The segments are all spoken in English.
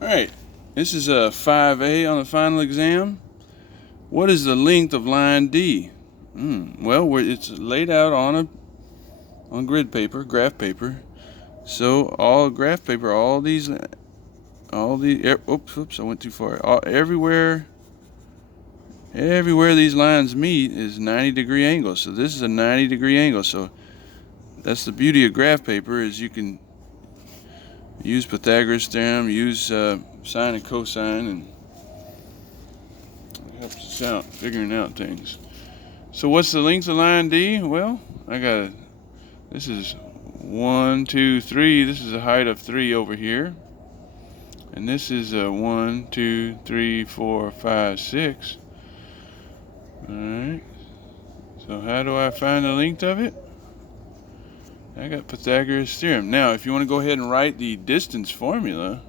Alright, this is a 5A on the final exam. What is the length of line D? Well, it's laid out on grid paper, graph paper. So all graph paper, oops, I went too far. Everywhere these lines meet is 90-degree angle. So this is a 90-degree angle. So that's the beauty of graph paper, is you can use Pythagoras theorem, use sine and cosine, and it helps us out figuring out things. So what's the length of line D? Well, this is 1, 2, 3. This is a height of 3 over here. And this is a 1, 2, 3, 4, 5, 6. Alright. So how do I find the length of it? I got Pythagoras theorem. Now, if you want to go ahead and write the distance formula,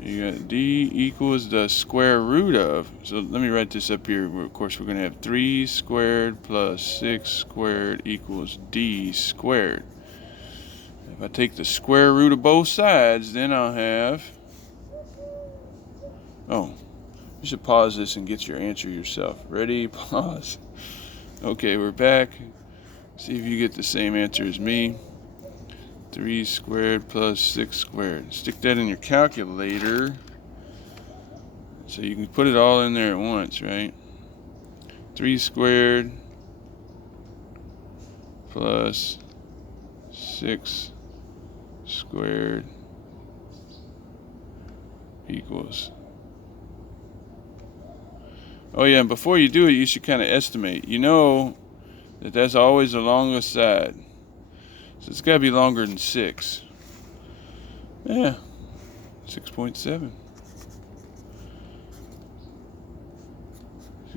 you got D equals the square root of. So let me write this up here. Of course, we're going to have 3 squared plus 6 squared equals D squared. If I take the square root of both sides, then I'll have... Oh, you should pause this and get your answer yourself. Ready? Pause. Okay, we're back. See if you get the same answer as me. 3 squared plus 6 squared. Stick that in your calculator so you can put it all in there at once, right? 3 squared plus 6 squared equals... Oh yeah, and before you do it, you should kind of estimate. You know that that's always the longest side. So it's got to be longer than 6. Yeah, 6.7.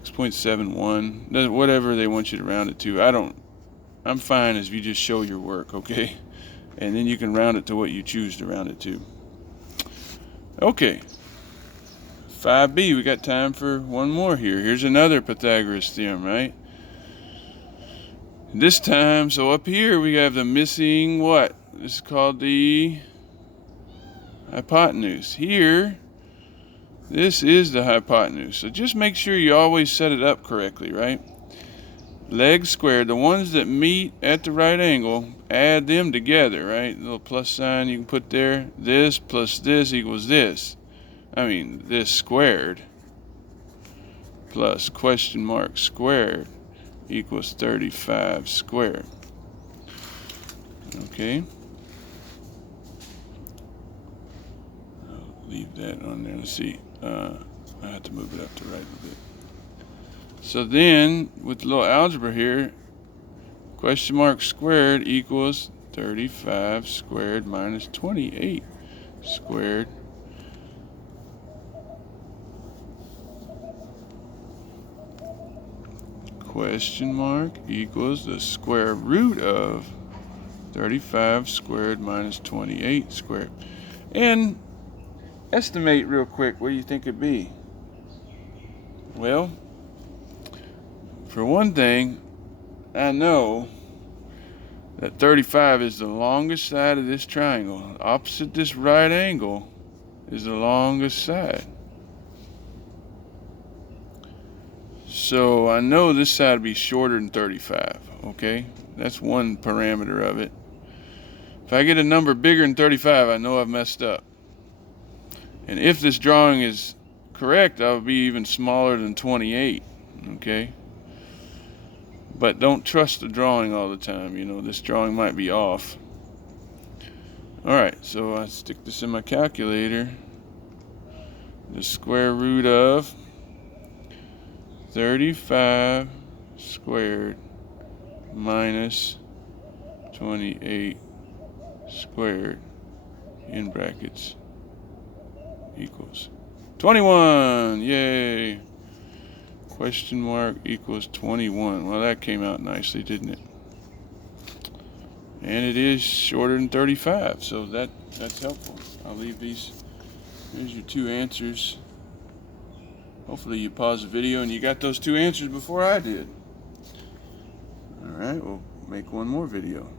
6.71. Whatever they want you to round it to. I'm fine if you just show your work, okay? And then you can round it to what you choose to round it to. Okay. 5B, we got time for one more here. Here's another Pythagoras theorem, right? This time, so up here we have the missing what? This is called the hypotenuse. Here, this is the hypotenuse. So just make sure you always set it up correctly, right? Legs squared, the ones that meet at the right angle, add them together, right? The little plus sign you can put there. This plus this equals this. This squared plus question mark squared equals 35 squared. Okay. I'll leave that on there. Let's see. I have to move it up to right a bit. So then, with the little algebra here, question mark squared equals 35 squared minus 28 squared. Question mark equals the square root of 35 squared minus 28 squared. And estimate real quick, what do you think it'd be? Well, for one thing, I know that 35 is the longest side of this triangle. Opposite this right angle is the longest side. So I know this side will be shorter than 35, okay? That's one parameter of it. If I get a number bigger than 35, I know I've messed up. And if this drawing is correct, I'll be even smaller than 28, okay? But don't trust the drawing all the time. You know, this drawing might be off. Alright, so I stick this in my calculator. The square root of 35 squared minus 28 squared in brackets equals 21. Yay! Question mark equals 21. Well, that came out nicely, didn't it? And it is shorter than 35, so that's helpful. I'll leave these. Here's your 2 answers. Hopefully you paused the video and you got those 2 answers before I did. Alright, we'll make one more video.